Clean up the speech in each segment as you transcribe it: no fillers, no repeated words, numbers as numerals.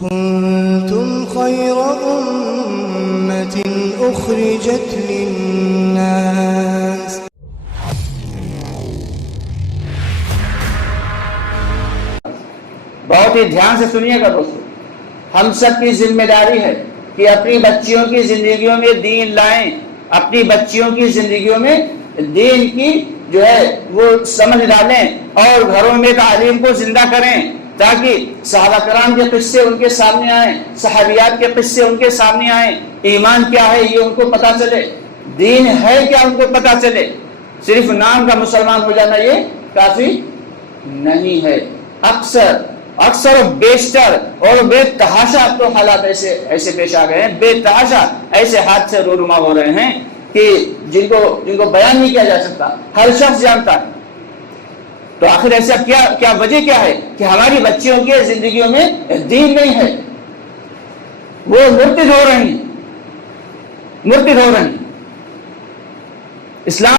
كنتم خير أمة أخرجت للناس بہت ہی دھیان سے سنیے گا دوستو، ہم سب کی ذمہ داری ہے کہ اپنی بچیوں کی زندگیوں میں دین لائیں، اپنی بچیوں کی زندگیوں میں دین کی جو ہے وہ سمجھ ڈالیں اور گھروں میں تعلیم کو زندہ کریں، تاکہ صحابہ کرام کے قصے ان کے سامنے آئیں، صحابیات کے قصے ان کے سامنے آئیں، ایمان کیا ہے یہ ان کو پتا چلے، دین ہے کیا ان کو پتا چلے۔ صرف نام کا مسلمان ہو جانا یہ کافی نہیں ہے۔ اکثر و بیشتر اور بے تحاشا تو حالات ایسے پیش آ گئے ہیں، بے تحاشا ایسے حادثے رونما ہو رہے ہیں کہ جن کو بیان نہیں کیا جا سکتا، ہر شخص جانتا ہے۔ تو آخر ایسا کیا وجہ کیا ہے کہ ہماری بچیوں کی زندگیوں میں دین نہیں ہے، وہ مرتد ہو رہی ہیں۔ اسلام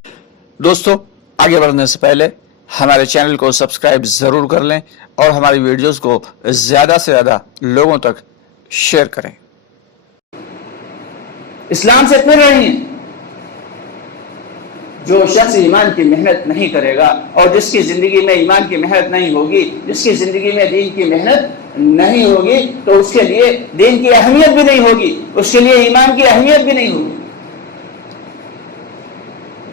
دوستو، آگے بڑھنے سے پہلے ہمارے چینل کو سبسکرائب ضرور کر لیں اور ہماری ویڈیوز کو زیادہ سے زیادہ لوگوں تک شیئر کریں۔ اسلام سے پھر رہی ہیں۔ جو شخص ایمان کی محنت نہیں کرے گا اور جس کی زندگی میں ایمان کی محنت نہیں ہوگی، جس کی زندگی میں دین کی محنت نہیں ہوگی، تو اس کے لیے دین کی اہمیت بھی نہیں ہوگی، اس کے لیے ایمان کی اہمیت بھی نہیں ہوگی۔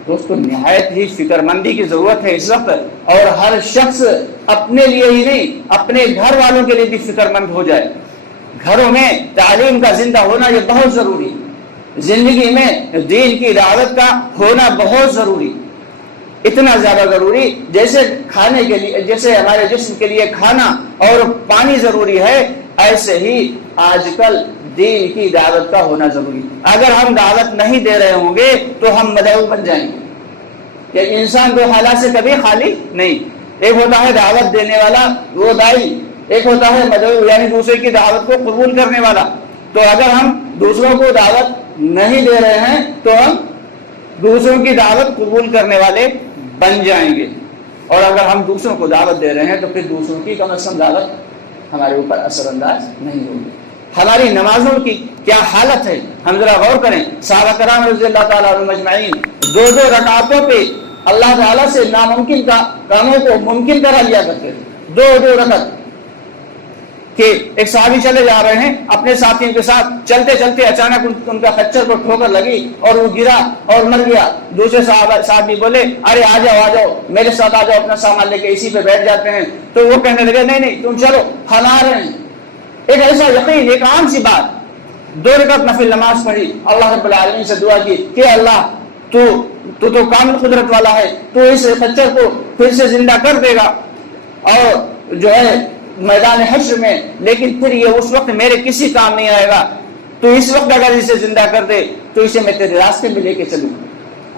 دوستو، نہایت ہی فکر مندی کی ضرورت ہے اس وقت، اور ہر شخص اپنے لیے ہی نہیں اپنے گھر والوں کے لیے بھی فکر مند ہو جائے۔ گھروں میں تعلیم کا زندہ ہونا یہ بہت ضروری ہے، زندگی میں دین کی دعوت کا ہونا بہت ضروری، اتنا زیادہ ضروری جیسے کھانے کے لیے، جیسے ہمارے جسم کے لیے کھانا اور پانی ضروری ہے، ایسے ہی آج کل دین کی دعوت کا ہونا ضروری۔ اگر ہم دعوت نہیں دے رہے ہوں گے تو ہم مدعو بن جائیں گے، کہ انسان دو حالات سے کبھی خالی نہیں، ایک ہوتا ہے دعوت دینے والا وہ دائی، ایک ہوتا ہے مدعو یعنی دوسرے کی دعوت کو قبول کرنے والا۔ تو اگر ہم دوسروں کو دعوت نہیں دے رہے ہیں تو ہم دوسروں کی دعوت قبول کرنے والے بن جائیں گے، اور اگر ہم دوسروں کو دعوت دے رہے ہیں تو پھر دوسروں کی کم از کم دعوت ہمارے اوپر اثر انداز نہیں ہوگی۔ ہماری نمازوں کی کیا حالت ہے، ہم ذرا غور کریں۔ صحابہ کرام رضی اللہ تعالیٰ عنہم اجمعین دو رکعتوں پہ اللہ تعالیٰ سے ناممکن کاموں کو ممکن کرا لیا کرتے تھے، دو رکعت۔ کہ ایک صحابی چلے جا رہے ہیں اپنے ساتھیوں کے ساتھ، چلتے چلتے اچانک ان کا خچر کو ٹھوکر لگی اور وہ گرا اور مر گیا۔ دوسرے صحابی بولے، ارے آ جاؤ میرے ساتھ آ جاؤ، اپنا سامان لے کے اسی پہ بیٹھ جاتے ہیں۔ تو وہ کہنے لگے، نہیں تم چلو، ہم آ رہے ہیں۔ ایک ایسا یقین، ایک عام سی بات، دو رکعت نفل نماز پڑھی، اللہ رب العالمین سے دعا کی کہ اللہ تو کامل قدرت والا ہے، تو اس خچر کو پھر سے زندہ کر دے گا اور جو ہے میدان حشر میں، لیکن پھر یہ اس وقت میرے کسی کام نہیں آئے گا، تو اس وقت اگر اسے زندہ کر دے تو اسے میں تیرے راستے میں لے کے چلوں۔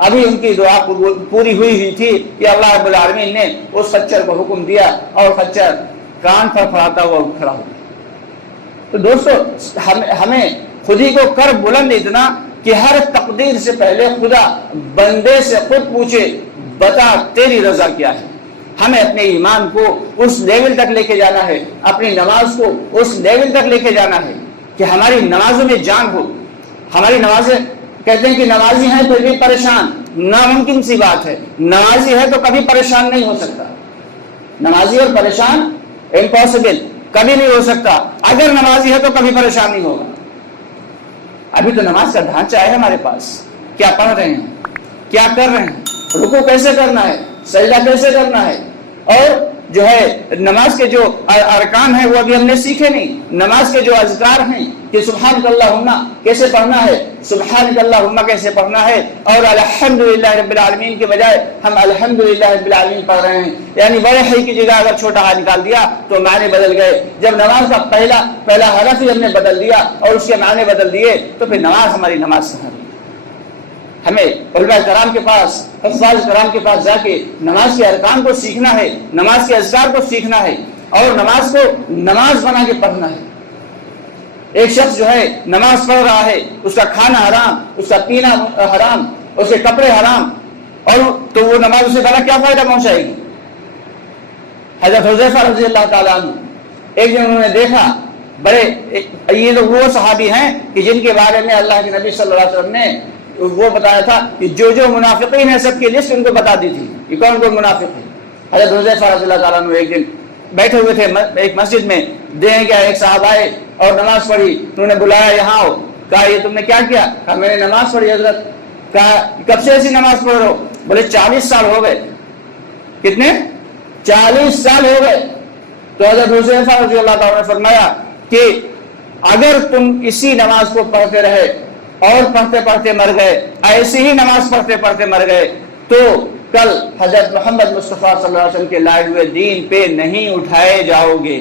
ابھی ان کی دعا پوری ہوئی تھی کہ اللہ رب العالمین نے اس خچر کو حکم دیا اور خچر کان پھڑپھڑاتا ہوا کھڑا ہو۔ تو دوستو، ہمیں خودی کو کر بلند اتنا کہ ہر تقدیر سے پہلے خدا بندے سے خود پوچھے، بتا تیری رضا کیا ہے۔ ہمیں اپنے ایمان کو اس لیول تک لے کے جانا ہے، اپنی نماز کو اس لیول تک لے کے جانا ہے کہ ہماری نمازوں میں جان ہو۔ ہماری نمازیں کہتے ہیں کہ نمازی ہیں تو بھی پریشان، ناممکن سی بات ہے، نمازی ہے تو کبھی پریشان نہیں ہو سکتا۔ نمازی اور پریشان امپاسبل، کبھی نہیں ہو سکتا۔ اگر نمازی ہے تو کبھی پریشان نہیں ہوگا۔ ابھی تو نماز کا ڈھانچہ ہے ہمارے پاس، کیا پڑھ رہے ہیں، کیا کر رہے ہیں، رکوع کیسے کرنا ہے، سجدہ کیسے کرنا ہے، اور جو ہے نماز کے جو ارکان ہیں وہ ابھی ہم نے سیکھے نہیں۔ نماز کے جو اذکار ہیں کہ سبحانک اللہم کیسے پڑھنا ہے، سبحانک اللہم کیسے پڑھنا ہے، اور الحمدللہ رب العالمین کے بجائے ہم الحمدللہ رب العالمین پڑھ رہے ہیں، یعنی بڑے ہی کی جگہ اگر چھوٹا ہا نکال دیا تو معنی بدل گئے۔ جب نماز کا پہلا حرف ہی ہم نے بدل دیا اور اس کے معنی بدل دیے تو پھر ہماری نماز کہاں رہی۔ ہمیں علماء کرام کے پاس، حفاظ کرام کے پاس جا کے نماز کے ارکان کو سیکھنا ہے، نماز کے اذکار کو سیکھنا ہے، اور نماز کو نماز بنا کے پڑھنا ہے۔ ایک شخص جو ہے نماز پڑھ رہا ہے، اس کا کھانا حرام، اس کا پینا حرام، اس کے کپڑے حرام، اور تو وہ نماز اسے بڑا کیا فائدہ پہنچائے گی؟ حضرت حذیفہ رضی اللہ تعالیٰ عنہ ایک دن انہوں نے دیکھا بڑے یہ لوگ وہ صحابی ہیں کہ جن کے بارے میں اللہ کے نبی صلی اللہ علیہ وسلم نے وہ بتایا تھا کہ جو منافقین ہیں سب کی لسٹ ان کو بتا دی تھی کہ کون کون منافق ہے. حضرت حذیفہ رضی اللہ تعالیٰ عنہ ایک دن بیٹھے ہوئے تھے ایک مسجد میں، دیکھیں کیا ایک صاحب آئے اور نماز پڑھی، انہوں نے بلایا یہاں آؤ، کہا یہ تم نے کیا کیا؟ کہا میں نے نماز پڑھی حضرت. کہا کب سے ایسی نماز پڑھ رہے ہو؟ بولے 40 سال ہو گئے. کتنے؟ 40 سال ہو گئے. تو حضرت حذیفہ رضی اللہ تعالیٰ نے فرمایا کہ اگر تم اسی نماز کو پڑھتے رہے اور پڑھتے پڑھتے مر گئے، ایسی ہی نماز پڑھتے پڑھتے مر گئے، تو کل حضرت محمد مصطفیٰ صلی اللہ علیہ وسلم کے لائے ہوئے دین پہ نہیں اٹھائے جاؤ گے.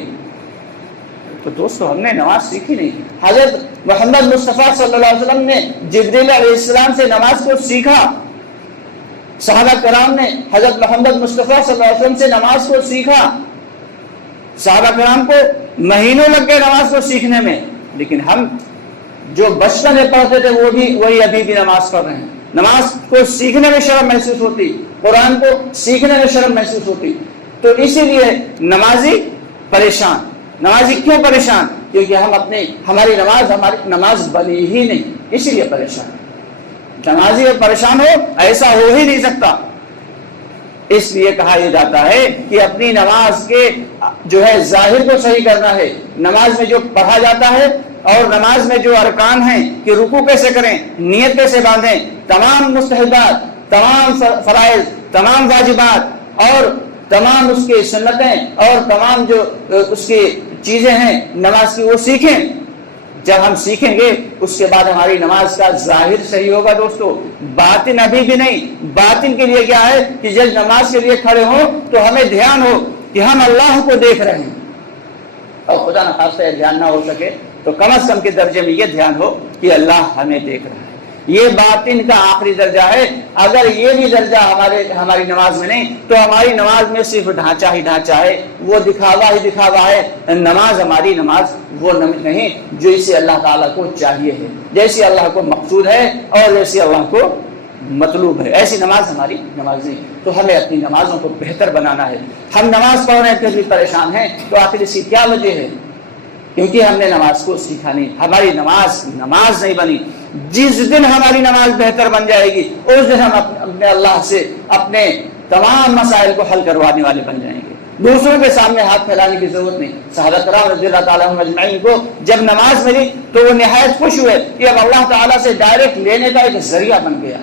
تو دوستو ہم نے نماز سیکھی نہیں. حضرت محمد مصطفیٰ صلی اللہ علیہ وسلم نے جبریل علیہ السلام سے نماز کو سیکھا. صحابہ کرام نے حضرت محمد مصطفیٰ صلی اللہ علیہ وسلم سے نماز کو سیکھا. صحابہ کرام کو مہینوں لگ گئے نماز کو سیکھنے میں، لیکن ہم جو بچپن میں پڑھتے تھے وہی ابھی بھی نماز پڑھ رہے ہیں. نماز کو سیکھنے میں شرم محسوس ہوتی، قرآن کو سیکھنے میں شرم محسوس ہوتی. تو اسی لیے نمازی پریشان. نمازی کیوں پریشان؟ کیونکہ ہماری نماز بنی ہی نہیں، اسی لیے پریشان. نمازی پریشان ہو ایسا ہو ہی نہیں سکتا. اس لیے کہا یہ جاتا ہے کہ اپنی نماز کے جو ہے ظاہر کو صحیح کرنا ہے. نماز میں جو پڑھا جاتا ہے اور نماز میں جو ارکان ہیں کہ رکوع کیسے کریں، نیت کیسے باندھیں، تمام مستحبات، تمام فرائض، تمام واجبات اور تمام اس کی سنتیں اور تمام جو اس کی چیزیں ہیں نماز کی وہ سیکھیں. جب ہم سیکھیں گے اس کے بعد ہماری نماز کا ظاہر صحیح ہوگا. دوستو باطن ابھی بھی نہیں. باطن کے لیے کیا ہے کہ جب نماز کے لیے کھڑے ہوں تو ہمیں دھیان ہو کہ ہم اللہ کو دیکھ رہے ہیں، اور خدا نخواستہ یہ دھیان نہ ہو سکے تو کم از کم کے درجے میں یہ دھیان ہو کہ اللہ ہمیں دیکھ رہا ہے. یہ باطن کا آخری درجہ ہے. اگر یہ بھی درجہ ہماری نماز میں نہیں تو ہماری نماز میں صرف ڈھانچہ ہی ڈھانچہ ہے، وہ دکھاوا ہی دکھاوا ہے. ہماری نماز وہ نہیں جو اسے اللہ تعالیٰ کو چاہیے ہے، جیسی اللہ کو مقصود ہے اور جیسی اللہ کو مطلوب ہے، ایسی نماز ہماری نماز نہیں. تو ہمیں اپنی نمازوں کو بہتر بنانا ہے. ہم نماز پڑھنے پہ بھی پریشان ہیں تو آخر اس کی کیا وجہ ہے؟ کیونکہ ہم نے نماز کو سیکھا نہیں. ہماری نماز نہیں بنی. جس دن ہماری نماز بہتر بن جائے گی اس دن ہم اپنے اللہ سے اپنے تمام مسائل کو حل کروانے والے بن جائیں گے. دوسروں کے سامنے ہاتھ پھیلانے کی ضرورت نہیں. صحابہ کرام رضی اللہ تعالیٰ عنہم اجمعین کو جب نماز ملی تو وہ نہایت خوش ہوئے کہ اب اللہ تعالیٰ سے ڈائریکٹ لینے کا ایک ذریعہ بن گیا،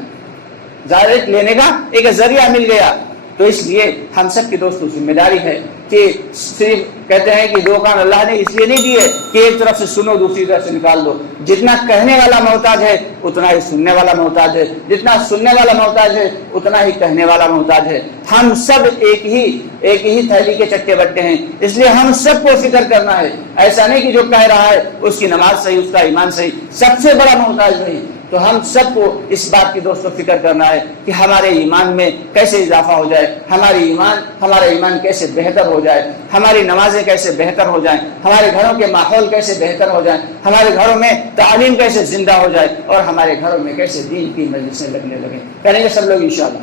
ڈائریکٹ لینے کا ایک ذریعہ مل گیا. تو اس لیے ہم سب کی دوستوں ذمہ داری ہے کہ صرف کہتے ہیں کہ دو کان اللہ نے اس لیے نہیں دیے کہ ایک طرف سے سنو دوسری طرف سے نکال دو. جتنا کہنے والا محتاج ہے اتنا ہی سننے والا محتاج ہے، جتنا سننے والا محتاج ہے اتنا ہی کہنے والا محتاج ہے. ہم سب ایک ہی تھیلی کے چٹے بٹے ہیں. اس لیے ہم سب کو فکر کرنا ہے. ایسا نہیں کہ جو کہہ رہا ہے اس کی نماز صحیح، اس کا ایمان صحیح، سب سے بڑا محتاج وہی. تو ہم سب کو اس بات کی دوستوں فکر کرنا ہے کہ ہمارے ایمان میں کیسے اضافہ ہو جائے، ہمارا ایمان کیسے بہتر ہو جائے، ہماری نمازیں کیسے بہتر ہو جائیں، ہمارے گھروں کے ماحول کیسے بہتر ہو جائیں، ہمارے گھروں میں تعلیم کیسے زندہ ہو جائے اور ہمارے گھروں میں کیسے دین کی مجلسیں لگنے لگیں. کریں گے سب لوگ انشاءاللہ.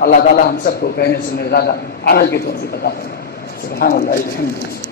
اللہ تعالیٰ ہم سب کو کہنے سے زیادہ عمل کی توفیق عطا فرمائے. سبحان اللہ.